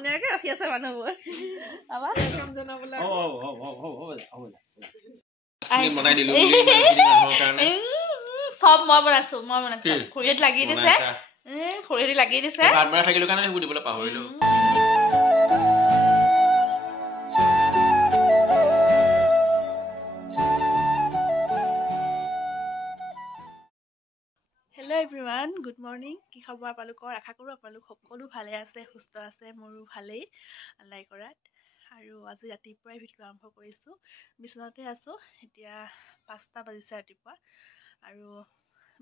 ধুনীয়াকে ৰখি আছে মানুহবোৰ আবা কাম জনাবলে বনাই দিলো সব মই বনাইছো খুৰীত লাগি দিছে খুৰীত লাগি দিছে ভাত বনাই থাকিলো কাৰণে হেবু দিবলৈ পাহৰিলো Hello everyone, good morning. কি খবৰ আপোনালোকৰ আশা কৰো আপোনালোক সকলো ভালে আছে সুস্থ আছে মোৰো ভালেই আল্লাই কৰাত আৰু আজি ৰাতিপুৱাই ভিডিঅ' আৰম্ভ কৰিছো বিছনাতে আছো এতিয়া 5টা বাজিছে ৰাতিপুৱা আৰু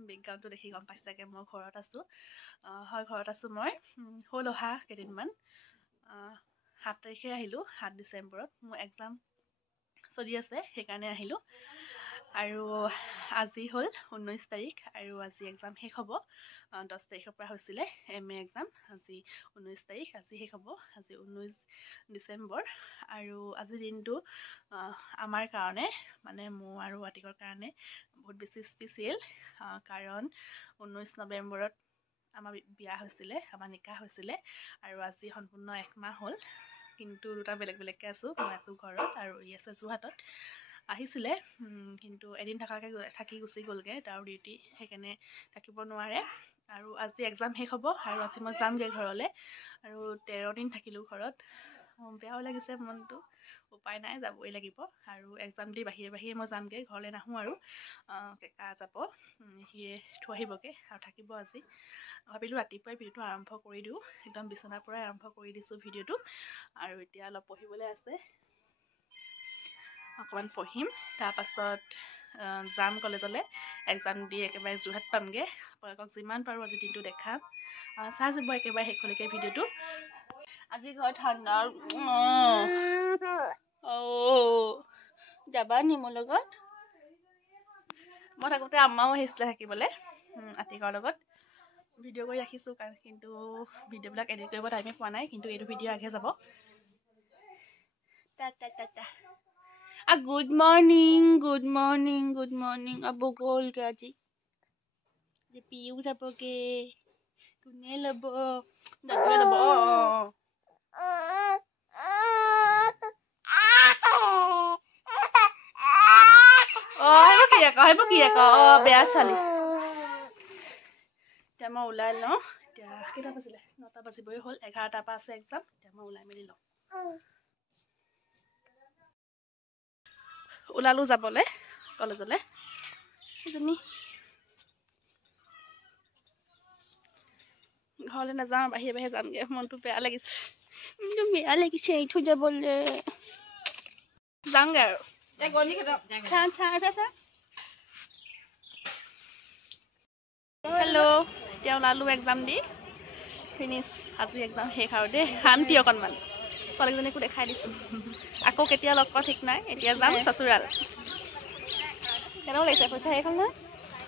বেকগ্ৰাউণ্ডটো দেখি গম পাইছাগে মই ঘৰত আছো হয় ঘৰত আছো মই হ'ল অহা কেইদিনমান 7 তাৰিখে আহিলো 7 ডিচেম্বৰত মোৰ এক্সাম চলি আছে সেইকাৰণে আহিলো আৰু আজি হ'ল 19 তাৰিখ আৰু আজি এক্সাম শেষ হ'ব 10 তাৰিখৰ পৰা হৈছিলে এমএ এক্সাম আজি 19 তাৰিখ আজি শেষ হ'ব আজি 19 ডিচেম্বৰ আৰু আজি দিনটো আমাৰ কাৰণে মানে মোৰ আৰু আতিকৰ কাৰণে বহুত বেছি স্পেচিয়েল কাৰণ 19 নৱেম্বৰত আমাৰ বিয়া হৈছিলে আমাৰ নিকাহ হৈছিলে আৰু আজি সম্পূৰ্ণ এক মাহ হ'ল কিন্তু দুটা বেলেগ বেলেগকৈ আছো মই আছো ঘৰত আৰু ই আছে যোৰহাটত আহিছিলে কিন্তু এদিন থাকি গুচি গ'লগে তাৰ ডিউটি সেইকাৰণে থাকিব নোৱাৰে আৰু আজি এক্সাম শেষ হ'ব আৰু আজি মই যামগৈ ঘৰলৈ আৰু 13 দিন থাকিলোঁ ঘৰত বেয়াও লাগিছে মনটো উপায় নাই যাবই লাগিব আৰু এক্সাম দি বাহিৰে মই যামগৈ ঘৰলৈ নাহোঁ আৰু কেকা যাব সিয়ে থৈ আহিবগৈ আৰু থাকিব আজি ভাবিলোঁ ৰাতিপুৱাই ভিডিঅ'টো আৰম্ভ কৰি দিওঁ একদম বিচনাৰ পৰাই আৰম্ভ কৰি দিছোঁ ভিডিঅ'টো আৰু এতিয়া অলপ পঢ়িবলৈ আছে অকণমান পঢ়িম তাৰপাছত যাম কলেজলৈ এক্সাম দি একেবাৰে যোৰহাট পামগৈ আপোনালোকক যিমান পাৰোঁ আজি দিনটো দেখাম চাই যাব একেবাৰে শেষলৈকে ভিডিঅ'টো আজি ঘৰত ঠাণ্ডা যাবা নি মোৰ লগত মই থাকোঁতে আম্মাও আহিছিলে থাকিবলৈ আতিকৰ লগত ভিডিঅ' কৰি ৰাখিছোঁ কিন্তু ভিডিঅ'বিলাক এডিট কৰিব টাইমে পোৱা নাই কিন্তু এইটো ভিডিঅ' আগে যাব গুড মৰ্ণিং আবু গ'লগে আজি যে পিউ যাবগে কোনে ল'ব দাদুৱে ল'ব আহিব কি আকৌ বেয়া ছোৱালী এতিয়া মই ওলাই লওঁ এতিয়া কেইটা বাজিলে 9টা বাজিবই হ'ল 11টাৰ পৰা আছে এক্সাম এতিয়া মই ওলাই মেলি লওঁ ওলালোঁ যাবলৈ কলেজলৈ এজনী ঘৰলৈ নাযাওঁ বাহিৰে যামগৈ মনটো বেয়া লাগিছে এৰি থৈ যাবলৈ যাওঁগৈ আৰু হেল্ল' এতিয়া ওলালোঁ এক্সাম দি ফিনিছ আজি এক্সাম শেষ আৰু দেই শান্তি অকণমান ছোৱালীজনীকো দেখাই দিছোঁ আকৌ কেতিয়া লগ পাওঁ ঠিক নাই এতিয়া যাম চচুৰাল কেনেকুৱা লাগিছে পৰীক্ষা শেষ হ'ল নহয়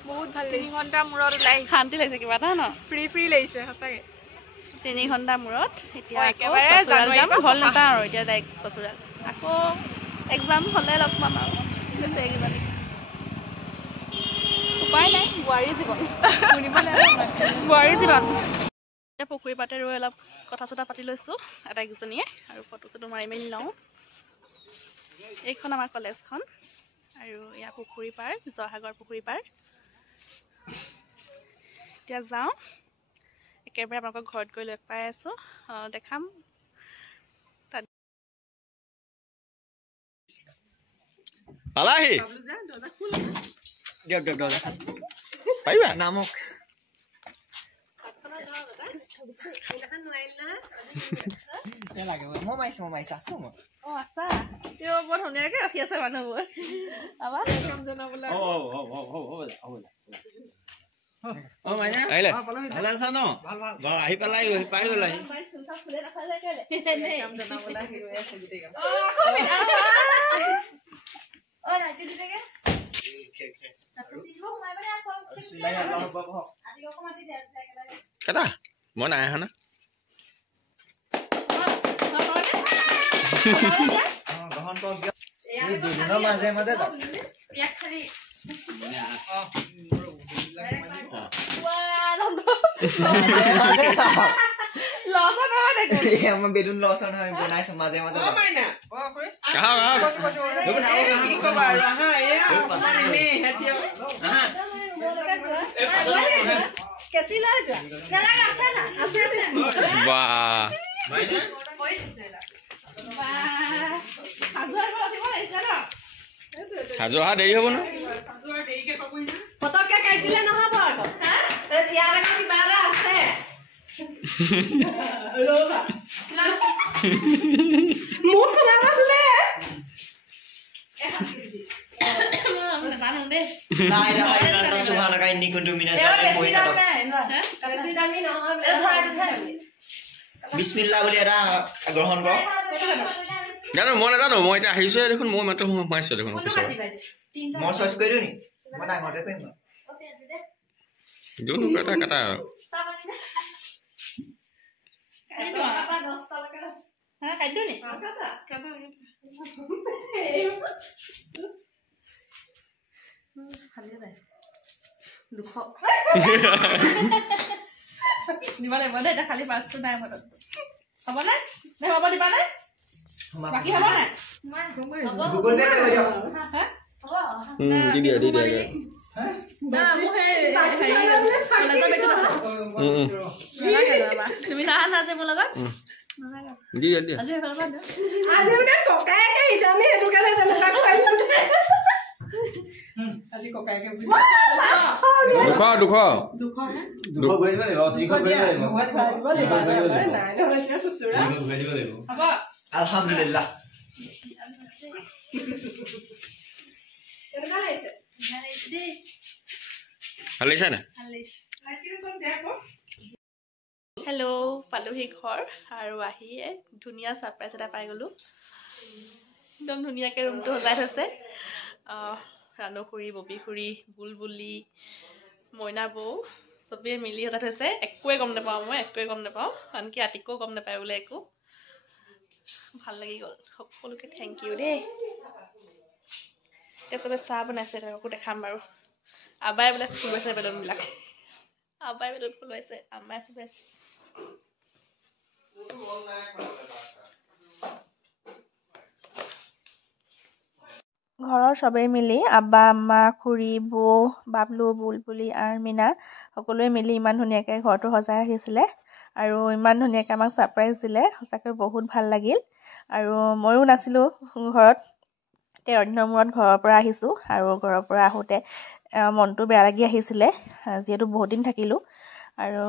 বহুত ভাল 3 ঘণ্টাৰ মূৰত ওলাই শান্তি লাগিছে কিবা এটা ন ফ্ৰী লাগিছে সঁচাকৈ 3 ঘণ্টাৰ মূৰত এতিয়া একেবাৰে যাম ঘৰ নাযাওঁ আৰু এতিয়া ডাইৰেক্ট চচুৰাল আকৌ এক্সাম হ'লে লগ পাম আৰু কৈছে কিবা উপায় নাই বোৱাৰী জীৱন এতিয়া পুখুৰী পাতে ৰৈ অলপ কথা চথা পাতি লৈছোঁ আটাইকেইজনীয়ে আৰু ফটো চটো মাৰি মেলি লওঁ এইখন আমাৰ কলেজখন আৰু এয়া পুখুৰী পাৰ জয়সাগৰ পুখুৰী পাৰ এতিয়া যাওঁ একেবাৰে আপোনালোকক ঘৰত গৈ লগ পাই আছোঁ দেখাম পালাহি পাৰিবা নামক মই মাৰিছো আছো মই আছা বৰ ধুনীয়াকে ৰখি আছে মানুহবোৰ আবা কাম জনাবলে আহিলে ভালে আছা ন আহি পেলাই পাই গ'ল আহি কেটা মই নাই আহা না মাজে মাজে আমাৰ বেলুন লছ নহয় বনাইছো মাজে মাজে সাজু অহা দেৰি হ'ব ন পতককে কাটিলে নহব আকৌ ইয়াৰ লগত কিবা এটা আছে মোক খোলাব দিলে বিসমিল্লাহ বুলি এটা গ্ৰহণ কৰক জানো মই নাজানো মই এতিয়া আহিছোহে দেখোন মই মাত্ৰ সোমাইছো দেখোন অফিচৰ মই চইচ কৰি দিওঁ নি মই ডাঙৰতে কৰিম দিওঁ এটা কাটা দিব লাগিব দেই এতিয়া খালি পাঁচটো নাই মনত হ'ব নাই নে হ'ব দিবা নাই বাকী হ'ব নাই গুগল পে কৰি দিয়ক দি দিয়া তুমি নাহা যে মোৰ লগত দি দিয়া আজি মানে ককায়েকে হিচাপে সেইটো কাৰণে তেনেকুৱা খুৱাইছো আজি ককায়েকে দুশ আলহামদুলিল্লাহ ভাল লাগিছে না হেল্ল' পালোহি ঘৰ আৰু আহিয়ে ধুনীয়া ছাৰপ্ৰাইজ এটা পাই গ'লোঁ একদম ধুনীয়াকৈ ৰুমটো সজাই থৈছে ৰাণুখুৰী ববীখুৰী বুলবুলি মইনা বৌ চবেই মিলি সজাই থৈছে একোৱে গম নাপাওঁ মই একোৱে গম নাপাওঁ আনকি আতিকো গম নাপায় বোলে একো ভাল লাগি গ'ল সকলোকে থেংক ইউ দেই এতিয়া চবে চাহ বনাইছে তেওঁকো দেখাম বাৰু আবাই বোলে ফুলাইছে বেলুনবিলাক আবাই বেলুন ফুলাইছে আমাই ফুলাইছে ঘৰৰ চবেই মিলি আব্বা আম্মা খুৰী বৌ বাবলু বুলবুলি আৰ্মিনা সকলোৱে মিলি ইমান ধুনীয়াকৈ ঘৰটো সজাই আহিছিলে আৰু ইমান ধুনীয়াকৈ আমাক ছাৰপ্ৰাইজ দিলে সঁচাকৈ বহুত ভাল লাগিল আৰু ময়ো নাছিলোঁ ঘৰত 13 দিনৰ মূৰত ঘৰৰ পৰা আহিছোঁ আৰু ঘৰৰ পৰা আহোঁতে মনটো বেয়া লাগি আহিছিলে যিহেতু বহুত দিন থাকিলোঁ আৰু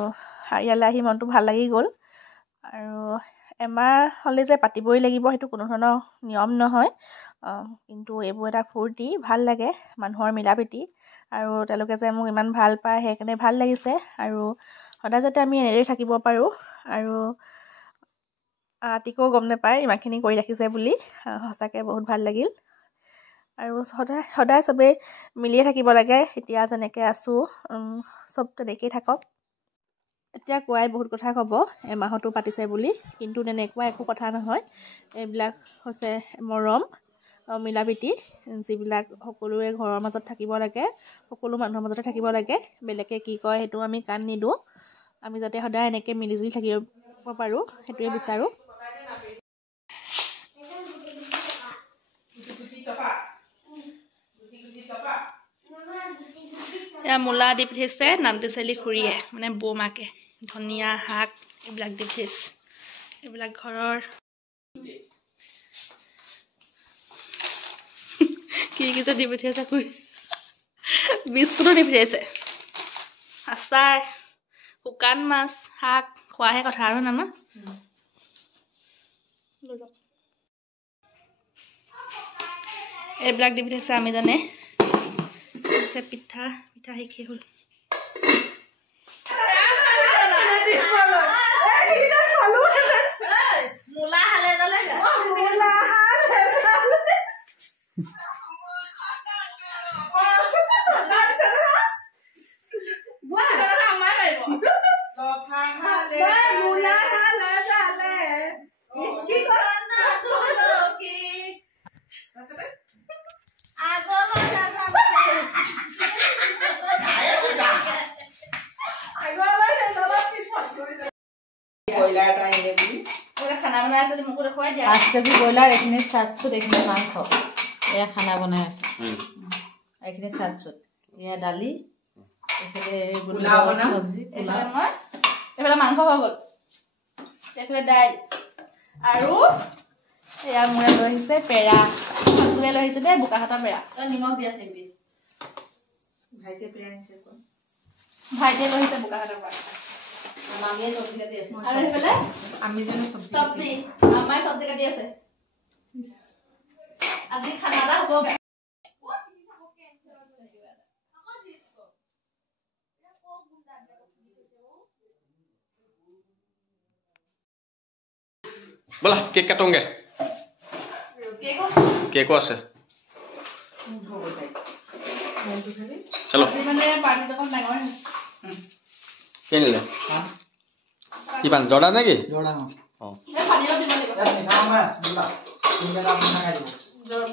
ইয়ালৈ আহি মনটো ভাল লাগি গ'ল আৰু এমাহ হ'লে যে পাতিবই লাগিব সেইটো কোনো ধৰণৰ নিয়ম নহয় কিন্তু এইবোৰ এটা ফূৰ্তি ভাল লাগে মানুহৰ মিলা প্ৰীতি আৰু তেওঁলোকে যে মোক ইমান ভাল পায় সেইকাৰণে ভাল লাগিছে আৰু সদায় যাতে আমি এনেদৰে থাকিব পাৰোঁ আৰু আতিকো গম নাপায় ইমানখিনি কৰি ৰাখিছে বুলি সঁচাকৈ বহুত ভাল লাগিল আৰু সদায় চবেই মিলিয়ে থাকিব লাগে এতিয়া যেনেকৈ আছোঁ চব তেনেকেই থাকক এতিয়া কোৱাই বহুত কথা ক'ব এমাহতো পাতিছে বুলি কিন্তু তেনেকুৱা একো কথা নহয় এইবিলাক হৈছে মৰম মিলা প্ৰীতি যিবিলাক সকলোৱে ঘৰৰ মাজত থাকিব লাগে সকলো মানুহৰ মাজতে থাকিব লাগে বেলেগে কি কয় সেইটো আমি কাণ নিদিওঁ আমি যাতে সদায় এনেকৈ মিলিজুলি থাকিব পাৰোঁ সেইটোৱে বিচাৰোঁ এয়া মূলা দি পঠিয়াইছে নামটো চেলি খুৰীয়ে মানে বৌমাকে ধনিয়া শাক এইবিলাক দি পঠিয়াইছে এইবিলাক ঘৰৰ কি যে দি পঠিয়াইছে খুৰী বিস্কুটো দি পঠিয়াইছে আচাৰ শুকান মাছ শাক খোৱাহে কথা আৰু নামা এইবিলাক দি পঠিয়াইছে আমি জানে পিঠা পিঠা শেষেই হ'ল খানা বনাই আছে মোকো দেখুৱাই দিয়া 5 কেজি ব্ৰইলাৰ এইখিনি চাটছুট এইখিনি মাংস এয়া খানা বনাই আছে এইখিনি চাটছুট এয়া দালি এইফালে পোলাও বনাম সবজি পোলাও এইফালে মাংস হৈ গ'ল এইফালে দাইল আৰু এয়া মোৰে লৈ আহিছে পেৰা সজুৱে লৈ আহিছে দেই বোকাহাটৰ পেৰা নিমখ দিয়া চেংবি ভাইতে পেৰা আনিছে কোন ভাইটিয়ে লৈ আহিছে বোকাহাটৰ পৰা মামিয়ে সবজি কাটি আছে আৰু এইফালে আমি যেন সবজি আমাই সবজি কাটি আছে আজি খানা এটা হ'ব बोला केक काटोगे केको আছে चलो কেনিলে কি পান জড়া নাকি জড়া অ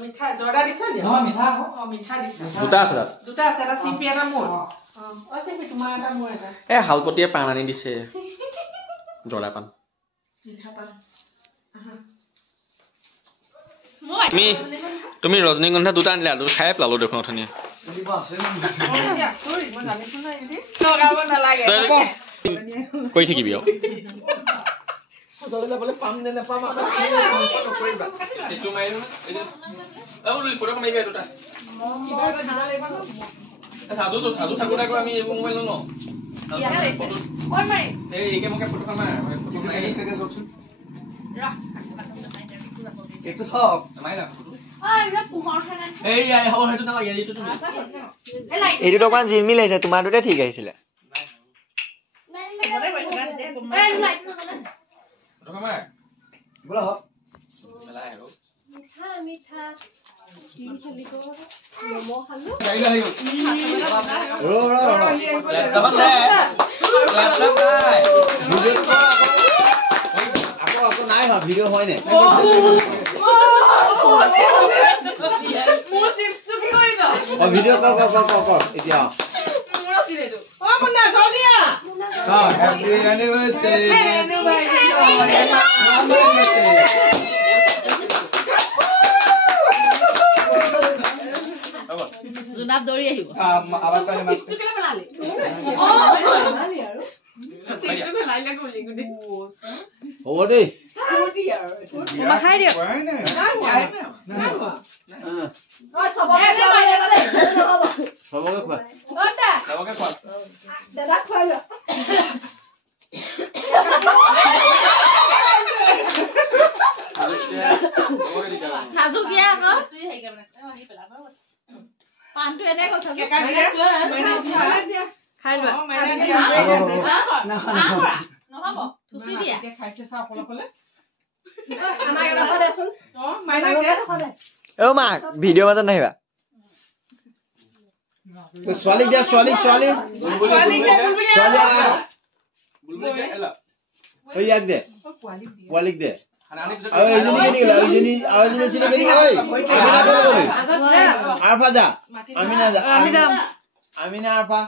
মিঠা জৰ্দা দিছ নি নহয় মিঠা মিঠা দিছ দুটা আছে তাত দুটা আছে এটা চিপি এটা মোৰ চিপি তোমাৰ এটা মোৰ এটা এ হালপটিয়ে পান আনি দিছে জড়া পান মিঠা পান তুমি ৰজনীগন্ধা দুটা আনিলা আৰু খাই পেলালো দেখোন অথনি কৈ থাকিবি আৰু সাধু থাকোঁতে আকৌ আমি এইবোৰ মোবাইল ন এইকে মোকে ফটো মাৰ একটু সব এইটো অকমান জিলমিল আহিছে তোমাৰটোতে ঠিক আহিছিলে আকৌ নাই হোৱা ভিডিঅ' হয় নে ভিডিঅ' কক এতিয়া Happy anniversary. জুনাব দৌৰি আহিব আবার পালে মাছ কেলে বনালি হ'ব দেই খাই দিয়ক সবকে খোৱা দাদা খুৱাই লোৱা সাজু কিয়া আকৌ পানটো এনে কৈছ খাই লোৱা নহব থুচি দিয়া খাইছে চা অকলে অকলে খানা এটা দেচোন মাইনা দে ও মা ভিডিঅ' মাজত নাহিবা ছোৱালী দিয়া ছোৱালী ঐ ইয়াক দে পোৱালীক দে আৰু এইজনী কেনি গ'লা এইজনী চিনি কেনি ঐ আমিনা ক'ত গ'লি আৰফা যা আমিনা যা আমিনা আৰফা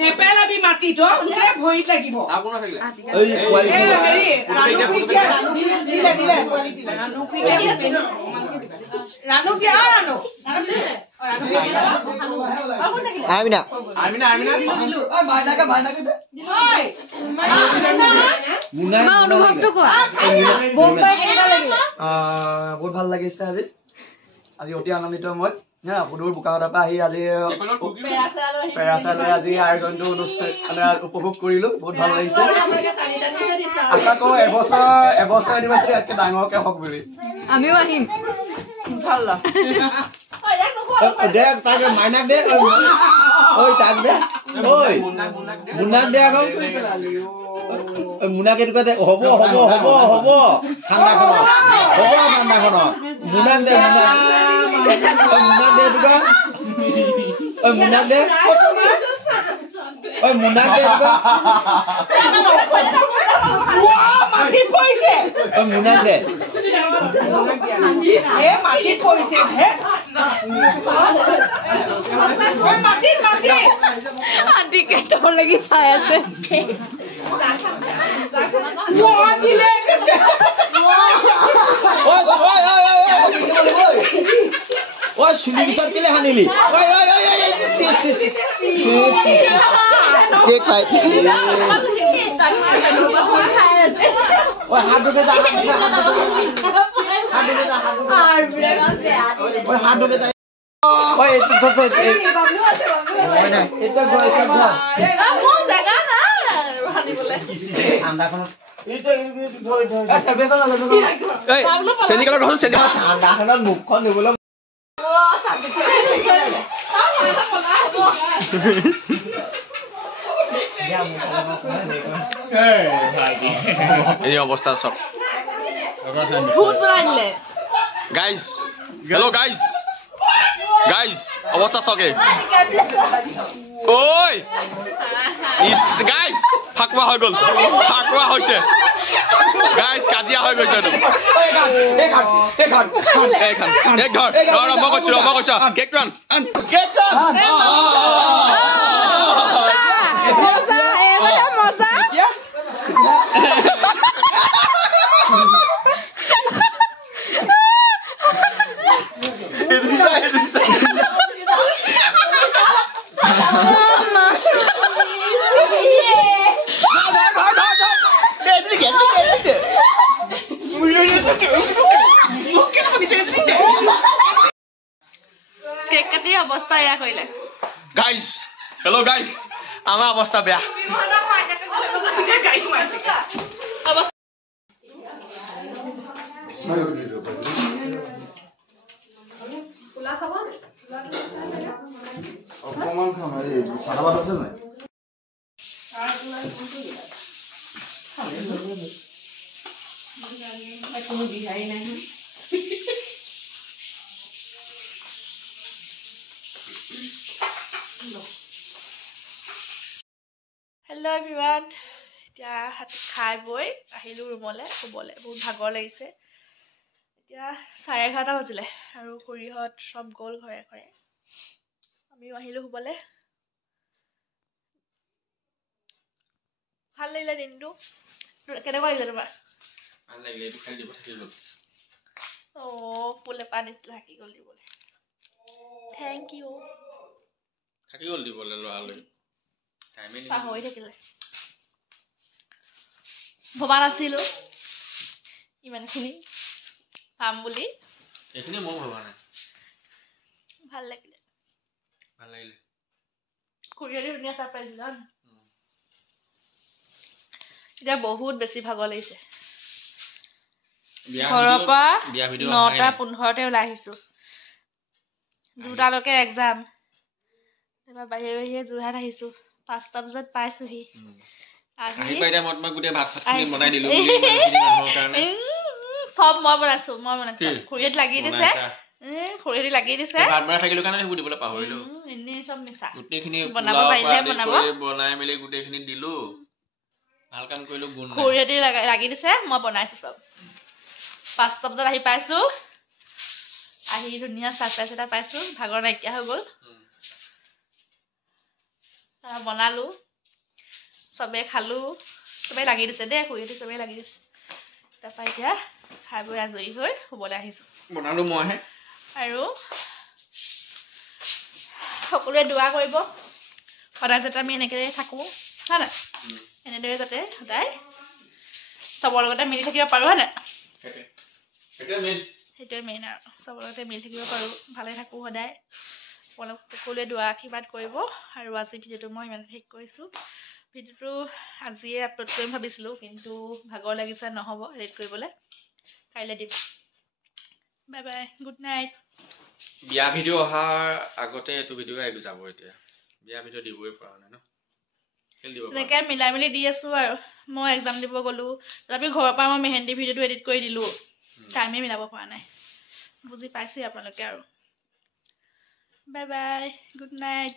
নেপেলাবি মাটিটো ভৰিত লাগিব আমিনা বহুত ভাল লাগিছে আজি অতি আনন্দিত মই সুদূৰ বোকাখাটৰ পৰা আহি আজি পেৰাচা লৈ আজি আয়োজনটো অনুষ্ঠান উপভোগ কৰিলো বহুত ভাল লাগিছে আশা কৰো এবছৰ এনিভাৰ্চাৰী ইয়াতকে ডাঙৰকে হওক বুলি আমিও আহিম ইনশাআল্লাহ দে তাকে মাইনাক দে ঐ তাক দে ঐ মুন্নাক দে আকৌ মুনাক এইটো দে হ'ব ঠাণ্ডাখনত মুনাক দে মুনাক দে এইটো মুনাক দে ঐ মুনাক দে মাটি পৰিছে ঐ মুনাক দে মাটি পৰিছে হে মাটি মাটি আন্টি কেটৰ লাগি খাই আছে দিলে ঐ চুলি বিচাৰ কেলে হানিলি দেখ পাই হাত ঢুকে যা হাত ঢুকে যা মুখখন ধুবলৈ এই অৱস্থা চক গাইজ হেল্ল' গাইজ গাইজ অৱস্থা চকে ঐ ইছ গাইজ ফাকুৱা হৈ গ'ল ফাকুৱা হৈছে গাইজ কাজিয়া হৈ গৈছে মই কৈছো কেক ৰান কেক কাটি অৱস্থা এয়া কৰিলে গাইজ হেল্ল' গাইজ আমাৰ অৱস্থা বেয়া অকমান খাম এই চাহপাত আছে নাই কোনো বিহাৰী নাই হেল্ল' এভৰিৱান এতিয়া খাই বৈ আহিলোঁ ৰুমলৈ শুবলৈ বহুত ভাগৰ লাগিছে এতিয়া 11:30 বাজিলে আৰু খুৰীহঁত চব গ'ল ঘৰে ঘৰে আমিও আহিলোঁ শুবলৈ ভাল লাগিলে দিনটো কেনেকুৱা লাগিলে তোমাৰ ফুল এপাহ দিছিলে থাকি গ'ল দিবলৈ থেংক ইউ থাকি গ'ল দিবলৈ ল'ৰালৈ পাহৰি থাকিলে ভবা নাছিলোঁ ইমানখিনি পাম বুলি এইখিনি মই ভবা নাই ভাল লাগিলে খুৰীহঁতে ধুনীয়া ছাৰপ্ৰাইজ দিলে এতিয়া বহুত বেছি ভাগৰ লাগিছে ঘৰৰ পৰা 9:15 ওলাই আহিছোঁ 2টালৈকে এক্সাম এবাৰ বাহিৰে বাহিৰে যোৰহাট আহিছোঁ 5টা বজাত পাইছোহি চব মই বনাইছো খুৰীহঁত লাগি দিছে খুৰীহঁতে লাগি দিছে এনেই চব মিছা বনাব পাৰিলেহে বনাব খুৰীহঁতে লাগি দিছে মই বনাইছো চব 5টা বজাত আহি পাইছো আহি ধুনীয়া ছাৰপ্ৰাইজ এটা পাইছো ভাগৰ নাইকিয়া হৈ গ'ল বনালো চবে খালো চবেই লাগি দিছে দেই খুৰীহঁতে চবেই লাগি দিছে তাৰপৰা এতিয়া খাই বৈ আজৰি হৈ শুবলৈ আহিছোঁ বনালো মইহে আৰু সকলোৱে দোৱা কৰিব সদায় যাতে আমি এনেকৈ থাকোঁ হয় নাই এনেদৰে যাতে সদায় চবৰ লগতে মিলি থাকিব পাৰোঁ হয় নাই সেইটোৱে মেইন আৰু চবৰ লগতে মিলি থাকিব পাৰোঁ ভালে থাকোঁ সদায় সকলোৱে দোৱা আশীৰ্বাদ কৰিব আৰু আজি ভিডিঅ'টো মই ইমান শেষ কৰিছোঁ ভিডিঅ'টো আজিয়ে আপলোড কৰিম ভাবিছিলোঁ কিন্তু ভাগৰ লাগিছে নহ'ব এডিট কৰিবলৈ কাইলৈ দিম বাই বাই গুড নাইট বিয়া ভিডিঅ' অহাৰ আগতে এইটো ভিডিঅ' আহি যাব এতিয়া বিয়া ভিডিঅ' দিবই পৰা নাই ন এনেকৈ মিলাই মেলি দি আছোঁ আৰু মই এক্সাম দিব গ'লোঁ তথাপিও ঘৰৰ পৰা মই মেহেন্দি ভিডিঅ'টো এডিট কৰি দিলোঁ টাইমেই মিলাব পৰা নাই বুজি পাইছে আপোনালোকে আৰু বাই বাই গুড নাইট